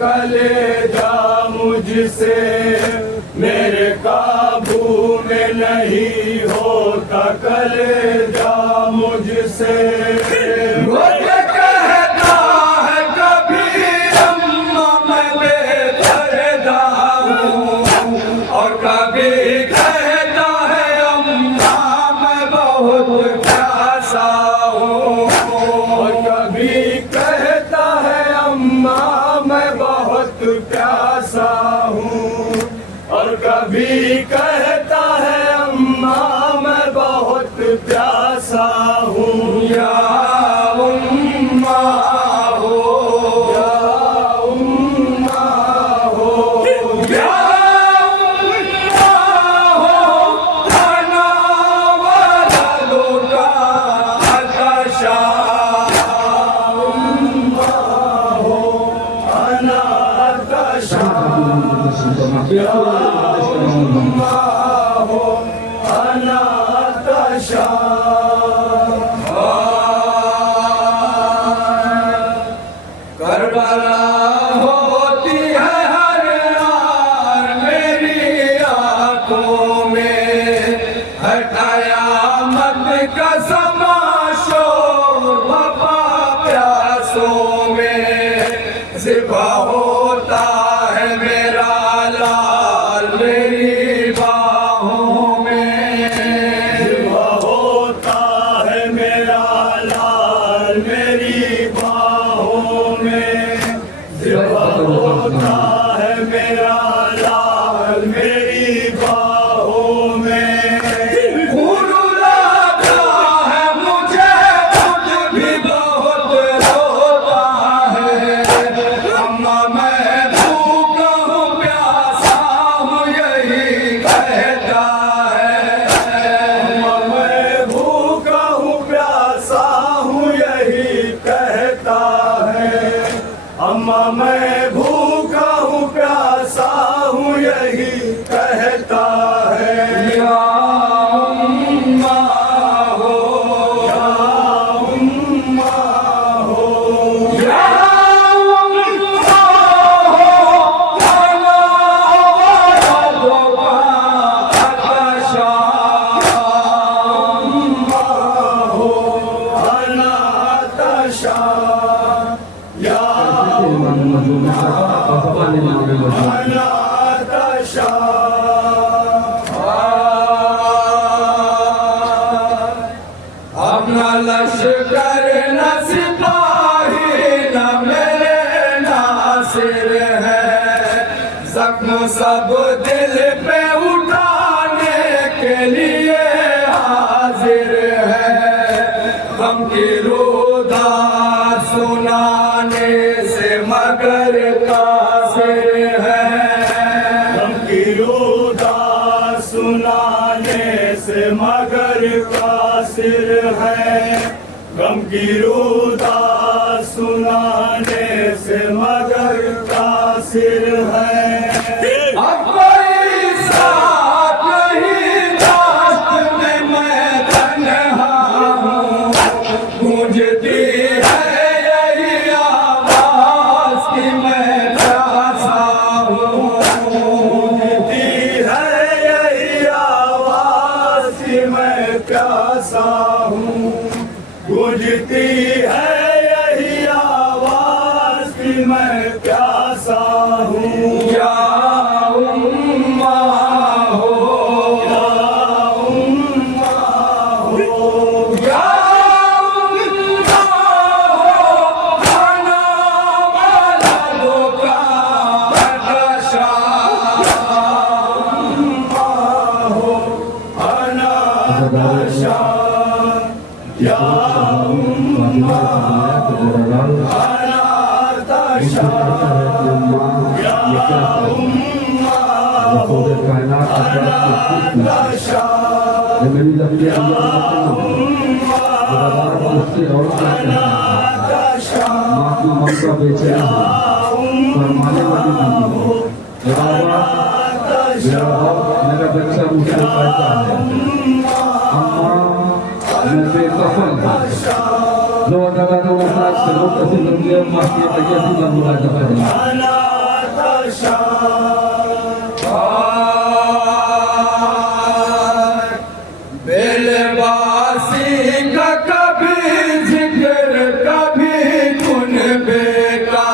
कलेजा मुझसे मेरे काबू में नहीं होता, कलेजा मुझसे मुझे कहता है कभी अम्मा मैं बेदर्दा हूँ, और कभी कहता है अम्मा मैं बहुत प्यासा हूँ, और कभी कहता है अम्मा मैं बहुत प्यासा हूँ, और कभी कहता है अम्मा मैं बहुत प्यासा हूँ। या उम्मा हो, या उम्मा हो, या उम्मा हो, खाना वाला लोटा आकाशा, उम्मा हो अनाकाशा, या उम्मा हो अनाकाशा। करबला होती है हर रात मेरी आंखों में, हटाया मत कसम शोर वफा प्यासों में, सिवा होता है मेरा लाल मेरी बाहों में, सिवा होता है मेरा लाल मेरी बाहों में, सिवा होता है मेरा लाल मेरी बाहों में। खून लाता है मुझे खुद भी बहुत रोता है, अम्मा मैं भूखा हूँ प्यासा हूँ यही कहता है, अम्मा मैं भूखा हूँ प्यासा हूँ यही कहता है, अम्मा मैं भूखा हूँ प्यासा हूँ यही कहता है। या उम्मा हो, या उम्मा हो, या उम्मा हो, खाना वाला लोटा आकाशा, उम्मा हो अनाकाशा, या अनाकाशा। अपना लश्कर न सिपाही न मेरे नासिर है, जख्म सब दिल पे उठाने के लिए हाजिर है, गम की रुदा सुनाने से मगर कासिर की रुदा सुनाने से मगर कासिर है। अब कोई साथ नहीं दोस्त में मैं तन्हा हूँ, गूंजती है यही आवाज कि मैं प्यासा हूँ, गूंजती है यही आवाज कि मैं प्यासा हूँ, गूंजती है यही आवाज कि मैं प्यासा हूँ। या उम्मा हो, या उम्मा हो, या उम्मा हो, खाना वाला लोका नशा, उम्मा हो, खाना नशा, या उम्मा ममता बेचैन फरमाने वाली मेरा बच्चा मुझे कहता है अम्मा मैं बेकफन हूँ। लो अदा लो अदा चलो कसी लंबे अम्मा की तैयारी लंबा जब बेलबासी का कभी जिक्र कभी कुनबे का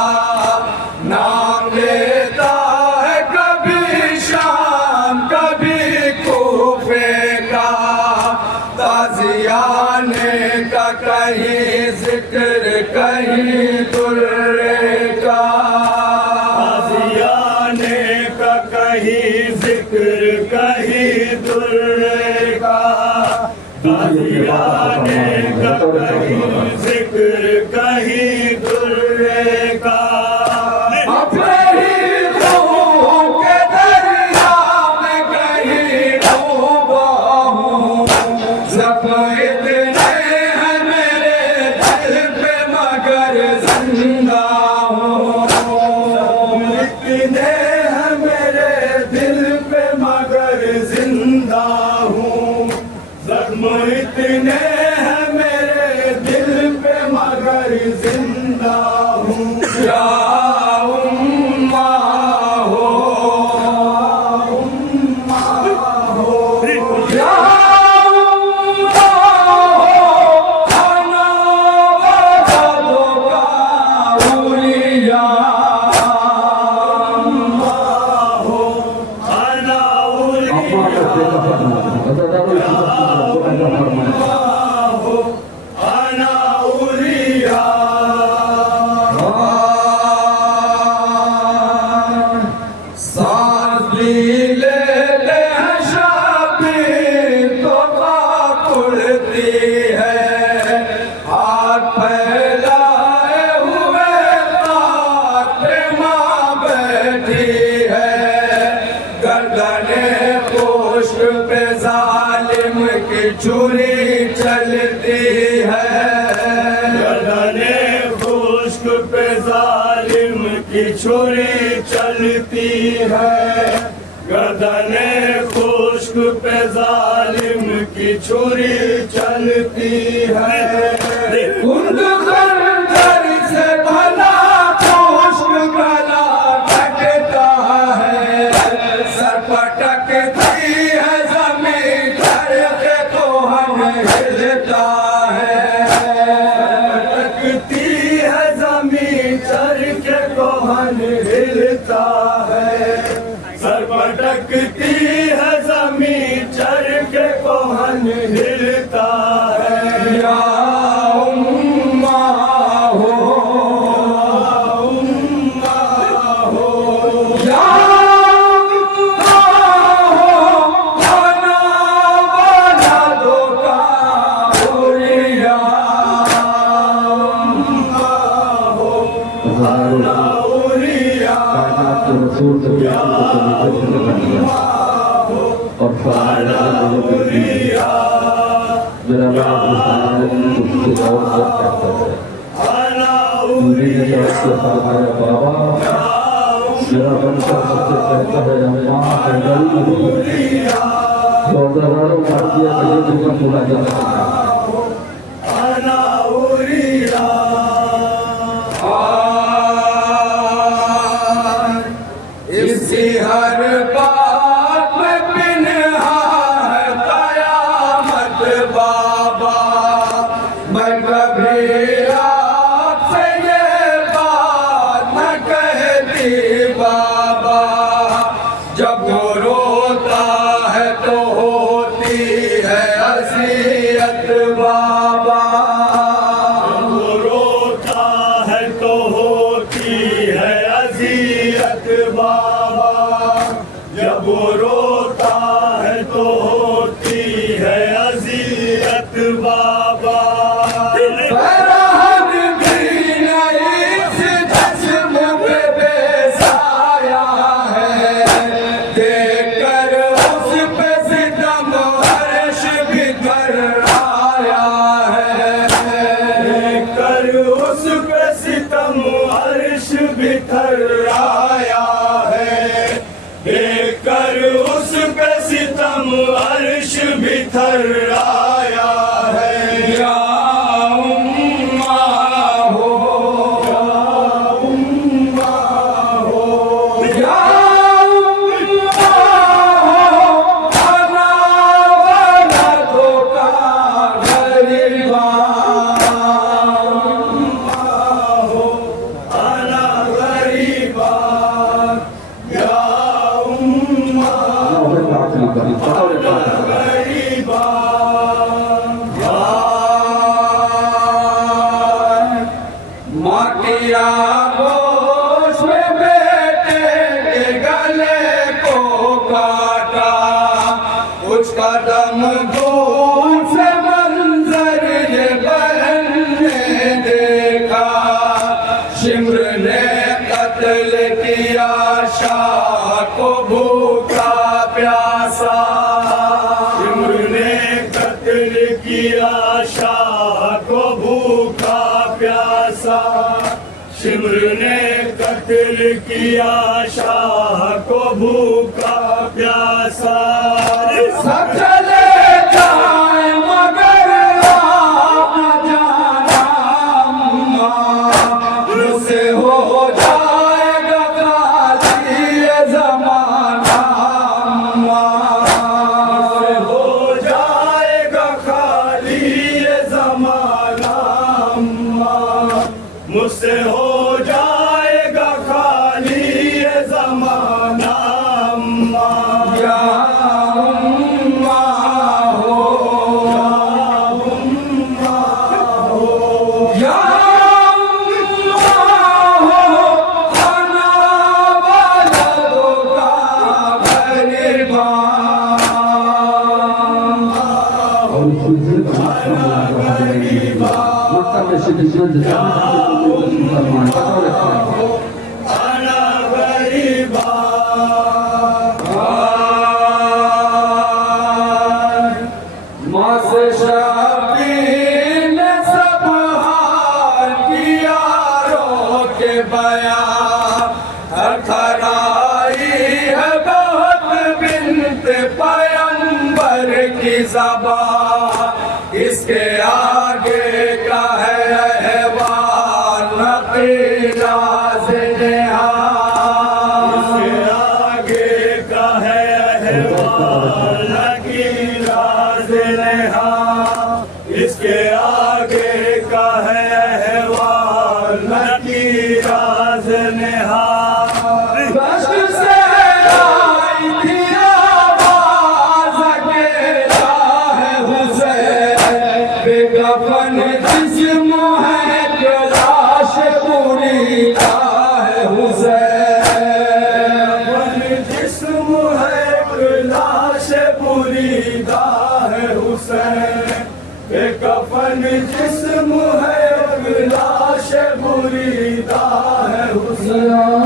नाम लेता है, कभी शाम कभी कूफे का, ताजियाने का कहीं जिक्र कहीं दुर्रे का, ताजियाने का कहीं जिक्र कहीं दुर्रे का, ताजियाने का कहीं जिक्र कहीं दुर्रे का। अपने ही रूह के दरिया में कहीं डूबा हूँ, ज़ख्म इतने हैं मेरे दिल पे मगर जिंदा हूँ, इतने हैं मेरे दिल पे मगर जिंदा हूँ, ज़ख्म इतने हैं मेरे दिल पे मगर जिंदा हूँ। या उम्मा हो, उम्मा हो, या उम्मा हो, खाना वाला लोका उलिया, उम्मा हो, खाना उलिया, सांस भी लेते हैं शबी तो उड़ती है, हाथ फैलाए हुए ताक पे माँ बैठी है, गर्दने पुष्प पे जालिम की छुरी चलती है, गर्दने पुष्प पे जालिम की छुरी चलती है, गर्दने खुश्क पे जालिम की छुरी चलती है। कुंद खंजर से भला खुश्क गला ढकता है, सर पटकती है जमीन धड़के तो हम हिलता है, पटकती है जमीन धड़के तो हम हिलता है, सर पटकती है जमीन चरके कोहन हिलता है। या उम्मा हो, उम्मा हो, या उम्मा हो, खाना वाला लोका उलिया, उम्मा हो, खाना उलिया, रसूल और मेरा नाम उससे और करता है पूरी जगत से फरमाया बाबा मेरा बंदा सबसे कहता है अम्मा हजारों भारतीय बजे का पूरा जाता है इसी हर बात में पिन्हा है कयामत बाबा मैं कभी आपसे ये बात न कहती बाबा जब वो रोता है तो होती है असीयत बाबा वो रोता है तो होती है अज़ियत बाबा जब वो रोता है तो होती है अज़ियत बाबा बरहन भी नहीं इस जिस्म पे बेसाया है देखकर उस पे सितम अर्श बिखर आया है कर उस पे सितम अर्श बिखर आया है कर उस पे सितम अर्श बिखर आया है या उम्मा हो या उम्मा हो अना वलदो का गरीबा अना गरीबा या उम्मा गरीबा माँ की आगोश में बेटे के गले को काटा कुछ कदम दूर से मंजर ये बहन ने देखा शिम्र ने कत्ल किया शाह को भूखा प्यासा शिम्र ने कत्ल किया शाह को भूखा प्यासा शिम्र ने कत्ल किया शाह को भूखा प्यासा सब चले जाए मगर आप न जाना अम्मा मुझसे हो जाएगा खाली ये ज़माना अम्मा हो जाएगा खाली ये ज़माना अम्मा मुझसे हो जाएगा खाली ये ज़माना अम्मा या उम्मा हो या उम्मा हो अना वलदो का गरीबा और खुद मक्का में से जिसने मुसलमान अना गरीबा माँ से शबीर ने सब हाल किया रो के बया थरथराई है बहुत बिन्त पैगंबर की ज़बान इसके आगे का है अहवाल नक़ीराज़ नेहा इसके आगे का है अहवाल नक़ीराज़ नेहा इसके आगे का है अहवाल नक़ीराज़ नेहा बश्त से आई थी आवाज़ अकेला है हुसैन बेकफन जिस्म है लाश पूरी है हुसैन जिस्म है लाश बुरीदा है हुसैन बेकफन जिस्म है लाश बुरीदा है हुसैन